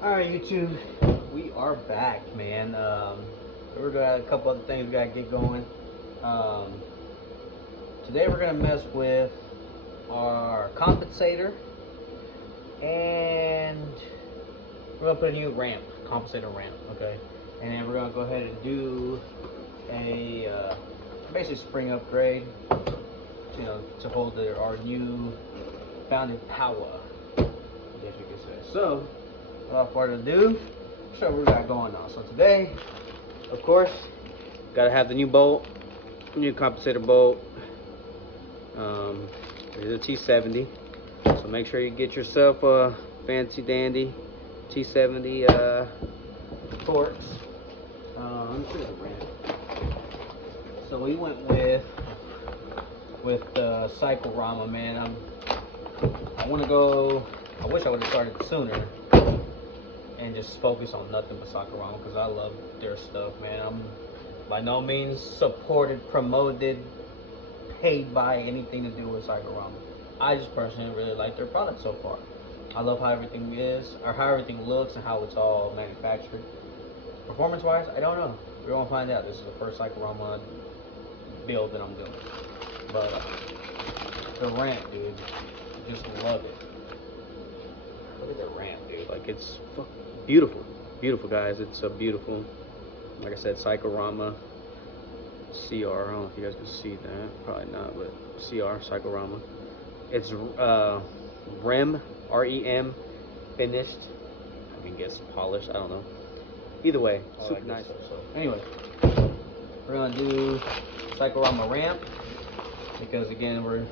Alright, YouTube, we are back, man. We're gonna have a couple other things we gotta get going. Um, Today we're gonna mess with our compensator, and we're gonna put a new ramp, compensator ramp, okay? And then we're gonna go ahead and do a basic spring upgrade, to hold our new founded power, I guess you could say. So, without further ado, show what we got going on. So today, of course, gotta have the new bolt, new compensator bolt. It's a T70, so make sure you get yourself a fancy dandy T70 Torx. Let me show you the ramp. So we went with Cycle Rama, man. I want to go. I wish I would have started sooner and just focus on nothing but Cycle Rama, because I love their stuff, man. I'm by no means supported, promoted, paid by anything to do with Cycle Rama. I just personally really like their product so far. I love how everything is, or how everything looks, and how it's all manufactured. Performance-wise, I don't know. We're gonna find out. This is the first Cycle Rama build that I'm doing. But the ramp, dude, just love it. Look at the ramp, dude. Like, it's beautiful. Beautiful, guys. It's a beautiful, like I said, Cycle Rama CR. I don't know if you guys can see that. Probably not, but CR, Cycle Rama. It's REM, R-E-M, finished. I can guess polished. I don't know. Either way, super nice. So anyway, we're gonna do Cycle Rama ramp, because again, we're a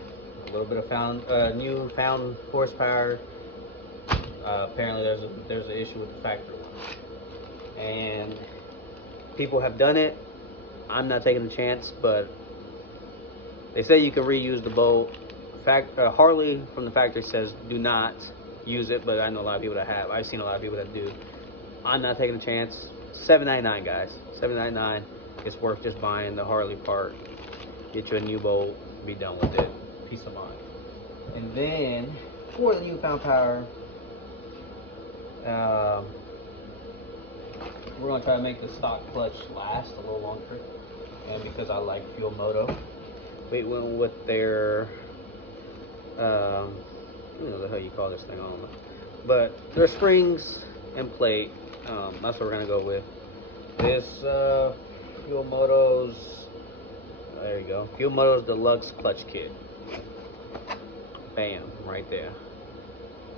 little bit of new found horsepower. Apparently, there's an issue with the factory one, and people have done it. I'm not taking the chance, but they say you can reuse the bolt. Harley from the factory says do not use it, but I know a lot of people that have. I've seen a lot of people that do. I'm not taking a chance. $7.99, guys. $7.99. It's worth just buying the Harley part. Get you a new bolt. Be done with it. Peace of mind. And then for the newfound power, we're gonna try to make the stock clutch last a little longer, and because I like Fuel Moto, we went with their I don't know the hell you call this thing, I don't know, but their springs and plate. That's what we're gonna go with. This Fuel Moto's, there you go, Fuel Moto's deluxe clutch kit. Bam, right there,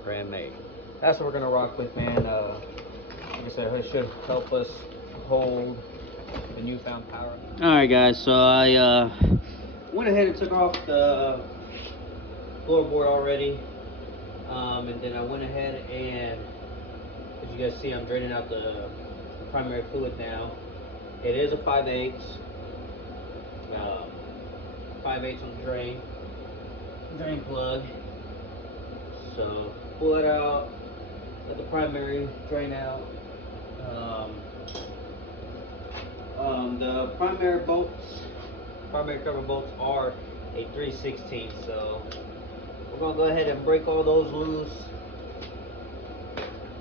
brand made. That's what we're gonna rock with, man. Like I said, it should help us hold the newfound power. Alright, guys, so I went ahead and took off the floorboard already. And then I went ahead and, as you guys see, I'm draining out the primary fluid now. It is a 5/8. 5/8 on the drain plug. So pull it out, let the primary drain out. The primary cover bolts are a 3/16, so we're gonna go ahead and break all those loose.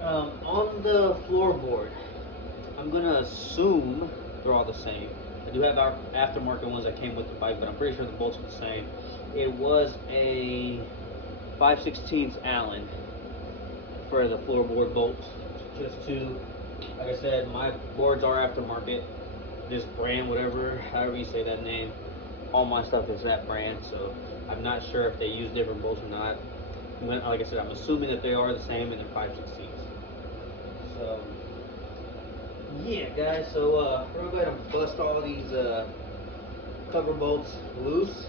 On the floorboard, I'm gonna assume they're all the same. I do have our aftermarket ones that came with the bike, but I'm pretty sure the bolts are the same. It was a 5/16 Allen for the floorboard bolts. Just to, like I said, my boards are aftermarket. This brand, however you say that name, all my stuff is that brand, so I'm not sure if they use different bolts or not. Like I said, I'm assuming that they are the same and they're 5/16. So yeah, guys, so we're gonna go ahead and bust all these cover bolts loose,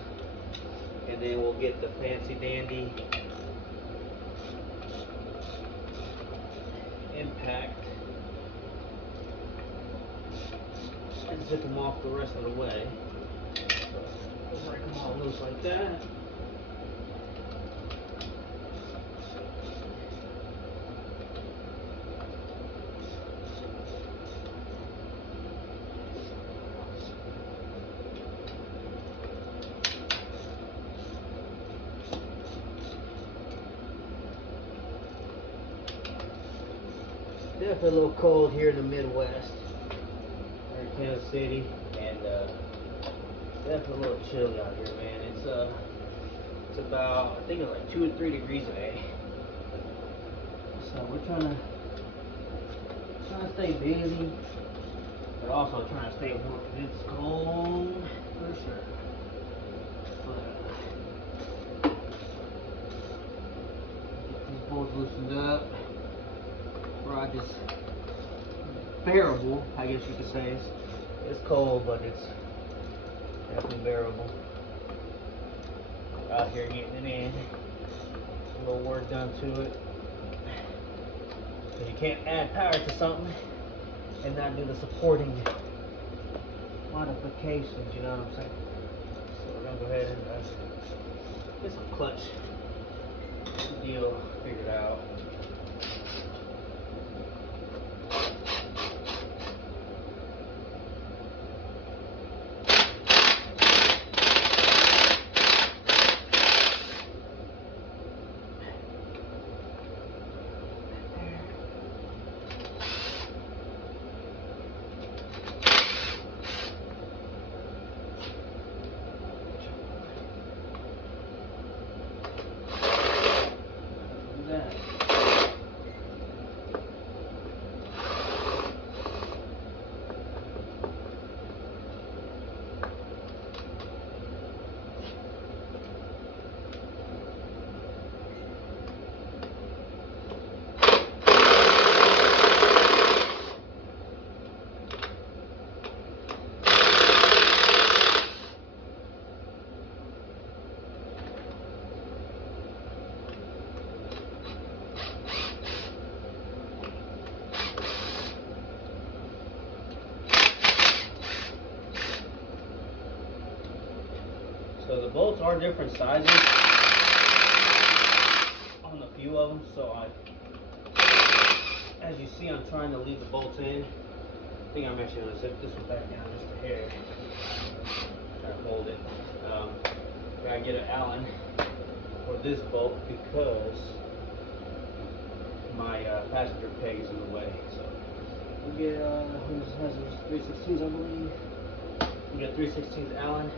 and then we'll get the fancy dandy impact and zip them off the rest of the way. We'll break them all loose like that. definitely a little cold here in the Midwest, or in Kansas City, and definitely a little chilly out here, man. It's about, I think it's like 2 or 3 degrees today. So we're trying to stay busy, but also trying to stay warm. It's cold for sure. But get these bolts loosened up. Rod is bearable, I guess you could say. It's cold, but it's definitely bearable. Out here getting it in. A little work done to it. You can't add power to something and not do the supporting modifications, you know what I'm saying? So we're gonna go ahead and get some clutch deal figured out. So the bolts are different sizes on a few of them. So as you see, I'm trying to leave the bolts in. I think I'm actually going to zip this one back down just a hair. Try to hold it. Gotta get an Allen for this bolt because my passenger peg is in the way. So we get who has those 3/16s, I believe. We get 3/16 Allen.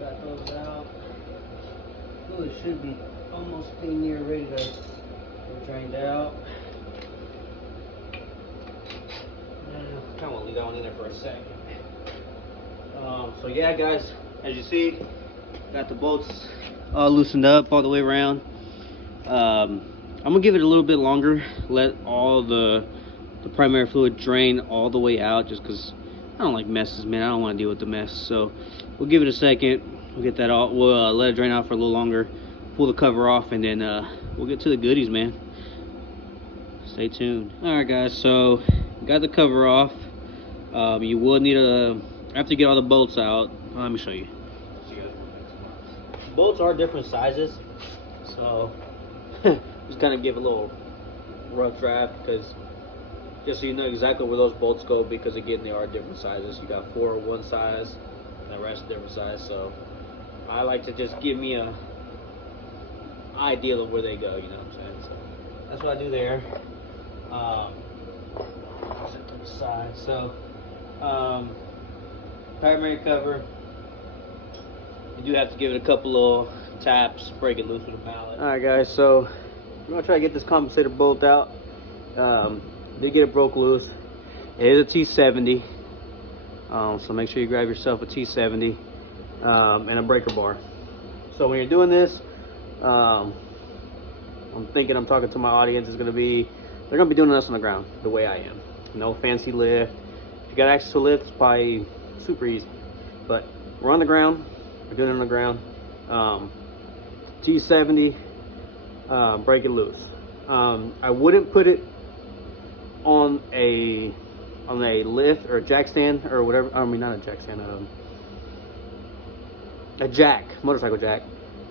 Got those out. Fluid should be almost pretty near ready to be drained out. I kind of want to leave that one in there for a second. So yeah, guys, as you see, got the bolts all loosened up all the way around. I'm gonna give it a little bit longer, let all the primary fluid drain all the way out, just because I don't like messes, man. I don't want to deal with the mess. So we'll give it a second. We'll get that all. We'll let it drain out for a little longer. Pull the cover off, and then we'll get to the goodies, man. Stay tuned. All right, guys. So got the cover off. You will need after you get all the bolts out. Let me show you. Bolts are different sizes, so just kind of give a little rough draft because just so you know exactly where those bolts go, because again they are different sizes. You got 4 one size and the rest different size, so I like to just give me a idea of where they go, you know what I'm saying? So that's what I do there. Set to the side. So primary cover, you do have to give it a couple of taps, break it loose with a mallet. Alright guys, so I'm gonna try to get this compensator bolt out. Did get it broke loose. It is a T70, so make sure you grab yourself a T70 and a breaker bar. So when you're doing this, I'm thinking, I'm talking to my audience, they're gonna be doing this on the ground the way I am. No fancy lift. If you got access to a lift, it's probably super easy. But we're on the ground. We're doing it on the ground. T70, break it loose. I wouldn't put it on a lift or a jack stand or whatever. I mean, not a jack stand, a jack, motorcycle jack,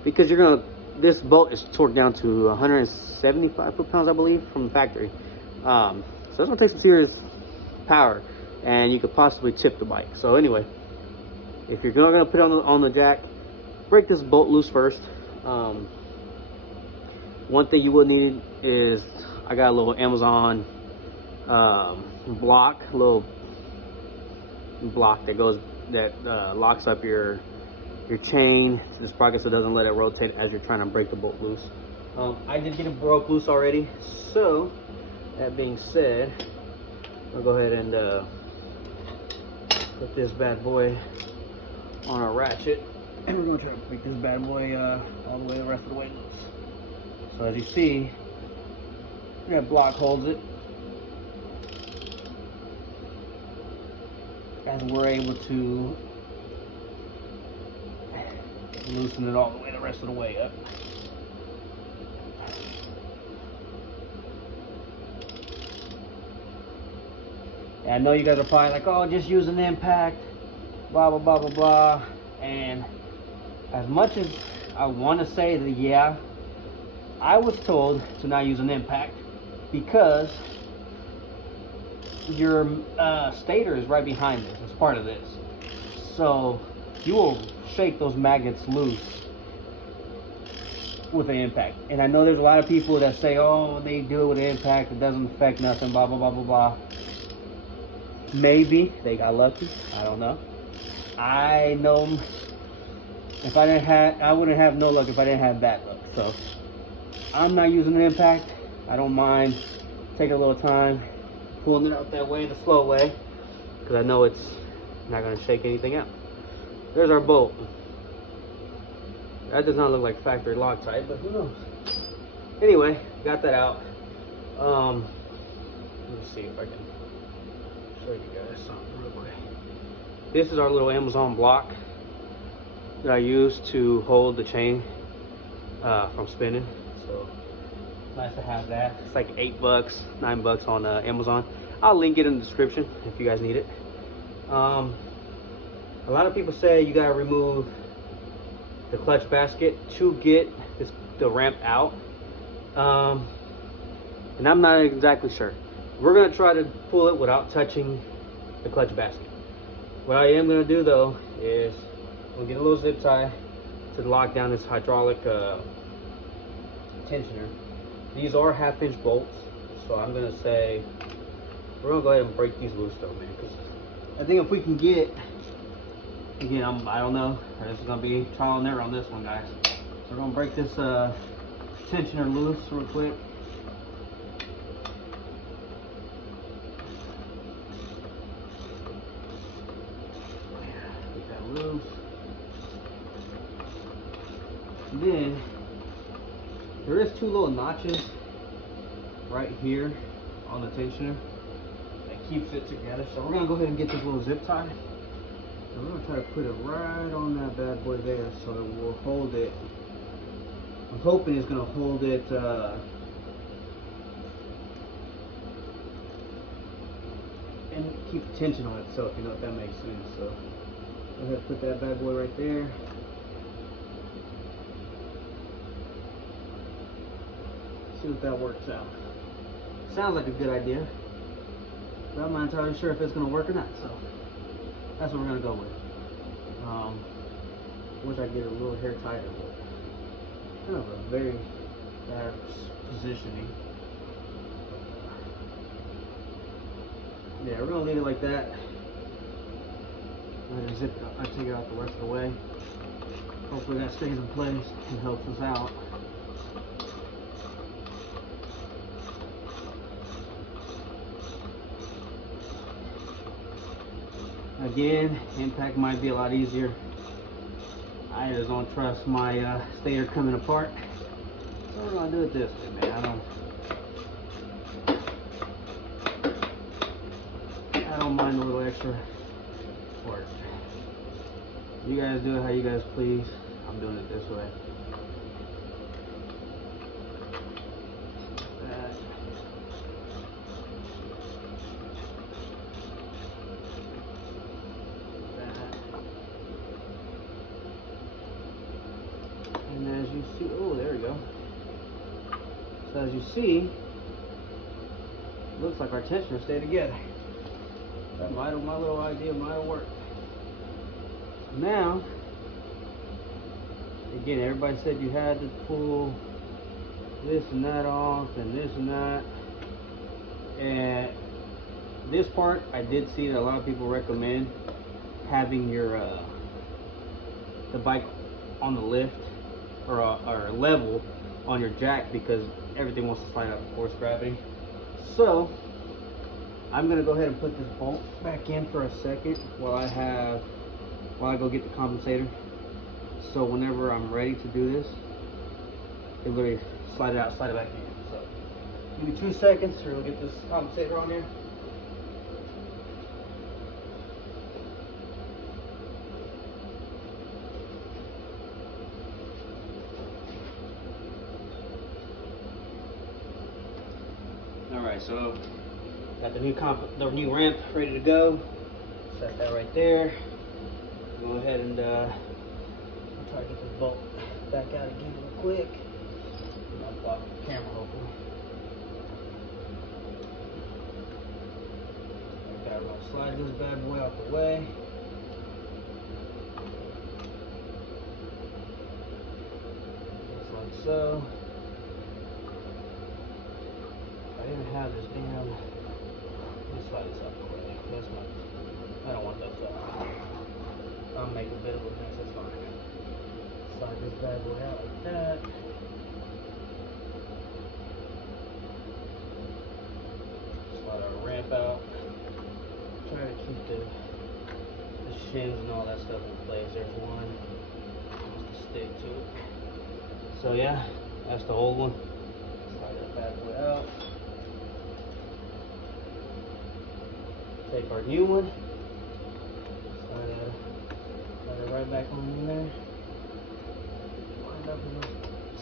because you're gonna. This bolt is torqued down to 175 foot-pounds, I believe, from the factory. So it's gonna take some serious power, and you could possibly tip the bike. So anyway, if you're gonna put it on the jack, break this bolt loose first. One thing you will need is, I got a little Amazon block, little block that locks up your chain to the sprocket so it doesn't let it rotate as you're trying to break the bolt loose. I did get it broke loose already, so that being said, I'll go ahead and put this bad boy on a ratchet, and we're going to try to break this bad boy all the way the rest of the way loose. So as you see, that block holds it, and we're able to loosen it all the way the rest of the way up. And I know you guys are probably like, oh, just use an impact, blah, blah, blah, blah, blah. And as much as I want to say that, yeah, I was told to not use an impact because your stator is right behind this. It's part of this. So you will shake those magnets loose with an impact. And I know there's a lot of people that say, oh, they do it with an impact, it doesn't affect nothing, blah, blah, blah, blah, blah. Maybe they got lucky. I don't know. I know if I didn't have, I wouldn't have no luck if I didn't have bad luck. So I'm not using an impact. I don't mind taking a little time, pulling it out that way, the slow way, because I know it's not going to shake anything out. There's our bolt. That does not look like factory Loctite, but who knows? Anyway, got that out. Let me see if I can show you guys something real quick. This is our little Amazon block that I use to hold the chain from spinning. So nice to have that. It's like $8, $9 on Amazon. I'll link it in the description if you guys need it. A lot of people say you gotta remove the clutch basket to get the ramp out, and I'm not exactly sure. We're gonna try to pull it without touching the clutch basket. What I am gonna do though is we'll get a little zip tie to lock down this hydraulic tensioner. These are 1/2-inch bolts, so I'm gonna say we're gonna go ahead and break these loose though, man, because I think if we can get, again, I don't know, this is gonna be trial and error on this one, guys. So we're gonna break this tensioner loose real quick. Get that loose. And then there is 2 little notches right here on the tensioner that keeps it together. So we're gonna go ahead and get this little zip tie. And we're gonna try to put it right on that bad boy there, so it will hold it. I'm hoping it's gonna hold it and keep the tension on itself, you know, if that makes sense. So go ahead and put that bad boy right there. See what that works out. Sounds like a good idea, but I'm not entirely sure if it's gonna work or not. So that's what we're gonna go with. Wish I could get a little hair tighter, but kind of a very bad positioning. Yeah, we're gonna leave it like that. I'm gonna zip it up. I take it out the rest of the way. Hopefully that stays in place and helps us out. Again, impact might be a lot easier. I just don't trust my stator coming apart. So we're gonna do it this way, man. I don't mind a little extra work. You guys do it how you guys please. I'm doing it this way. And as you see, oh, there we go. So as you see, looks like our tensioners stay together. My little idea might have worked. Now, again, everybody said you had to pull this and that off, and this and that. And this part, I did see that a lot of people recommend having your the bike on the lift or level on your jack, because everything wants to slide out of force gravity. So I'm gonna go ahead and put this bolt back in for a second while I go get the compensator. So whenever I'm ready to do this, it literally slide it out, slide it back in. So give me 2 seconds, or we'll get this compensator on there. Alright, so got the new ramp ready to go. Set that right there. Go ahead and I'll try to get this bolt back out again real quick. I'll block the camera hopefully. Okay, I'm gonna slide this bad boy out the way. Just like so. I didn't have this damn. Let me slide this out the way. That's my. I don't want that stuff. I'll make a bit of a mess. That's fine. Slide this bad boy out like that. Slide our ramp out. Try to keep the shins and all that stuff in place. There's one. Just to stick to it. So yeah, that's the old one. Slide that bad boy out. Take our new one, slide it right back on in there, line up in those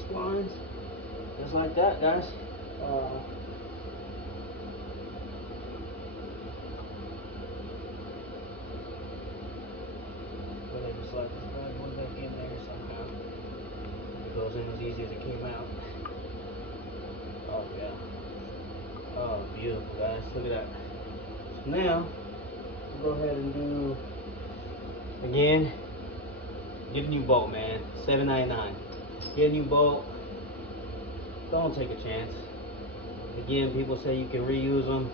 splines, just like that, guys. Go ahead and slide this bad boy back in there somehow. It goes in as easy as it came out. Oh yeah. Oh, beautiful, guys. Look at that. Now, we'll go ahead and do, again, get a new bolt, man. $7.99. Get a new bolt. Don't take a chance. Again, people say you can reuse them.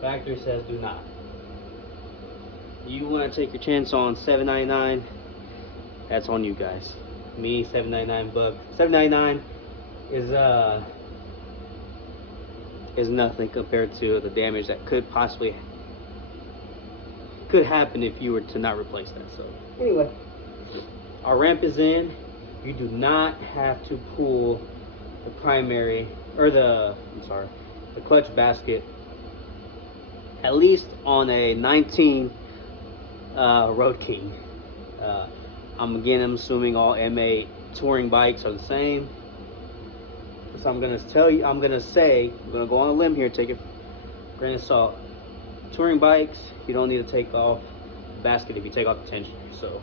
Factory says do not. You want to take your chance on $7.99, that's on you guys. Me, $7.99 buck. $7.99 is nothing compared to the damage that could happen if you were to not replace that. So anyway, our ramp is in. You do not have to pull the primary or the clutch basket, at least on a 19 Road King. I'm assuming all M8 touring bikes are the same. So I'm gonna go on a limb here, take it grain of salt. Touring bikes, you don't need to take off the basket if you take off the tensioner. So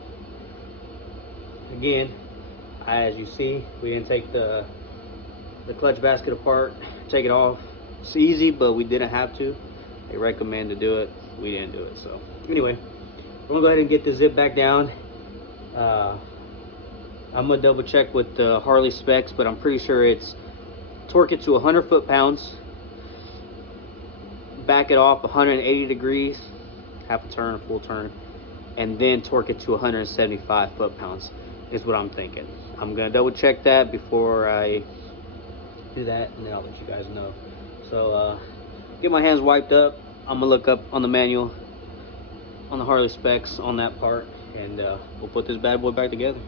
again, as you see, we didn't take the clutch basket apart, take it off. It's easy, but we didn't have to. They recommend to do it. We didn't do it. So anyway, we're gonna go ahead and get the zip back down. I'm gonna double check with the Harley specs, but I'm pretty sure it's torque it to 100 foot-pounds, back it off 180 degrees, half a turn, a full turn, and then torque it to 175 foot-pounds is what I'm thinking. I'm gonna double check that before I do that, and then I'll let you guys know. So get my hands wiped up. I'm gonna look up on the manual on the Harley specs on that part, and we'll put this bad boy back together.